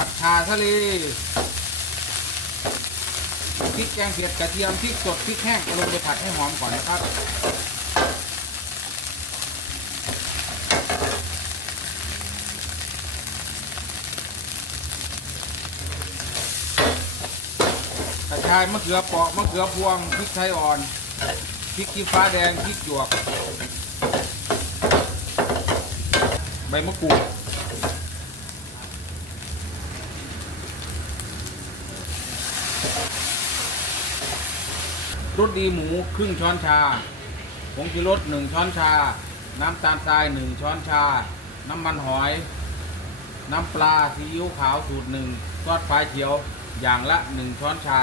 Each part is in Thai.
ผัดชาทะเลพริกแกงเผ็ดกระเทียมพริกสดพริกแห้งลงไปผัดให้หอมก่อนนะครับกระชายมะเขือเปราะมะเขือพวงพริกไทยอ่อนพริกขี้ฟ้าแดงพริกหยวก ใบมะกรูด รสดีหมูครึ่งช้อนชา ผงชูรสหนึ่งช้อนชา น้ำตาลทรายหนึ่งช้อนชา น้ำมันหอย น้ำปลาซีอิ๊วขาวสูตรหนึ่งซอสฟ้าเขียวอย่างละหนึ่งช้อนชา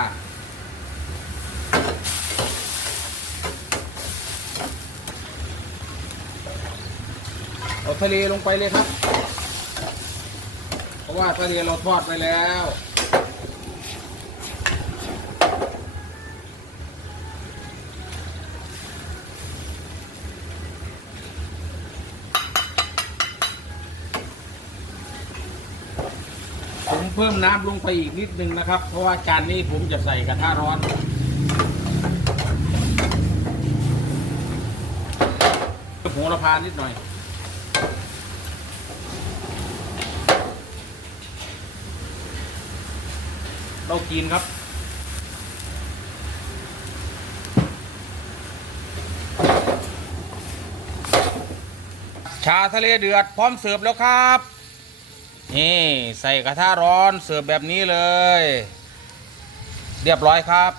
เอาทะเลลงไปเลยครับ เพราะว่าทะเลเราทอดไปแล้ว เพิ่มน้ำลงไปอีกนิดนึงนะครับ เพราะว่าจานนี้ผมจะใส่กระทะร้อนโหระพานิดหน่อย เรากินครับชาทะเลเดือดพร้อมเสิร์ฟแล้วครับ นี่ใส่กระทะร้อนเสิร์ฟแบบนี้เลย เรียบร้อยครับ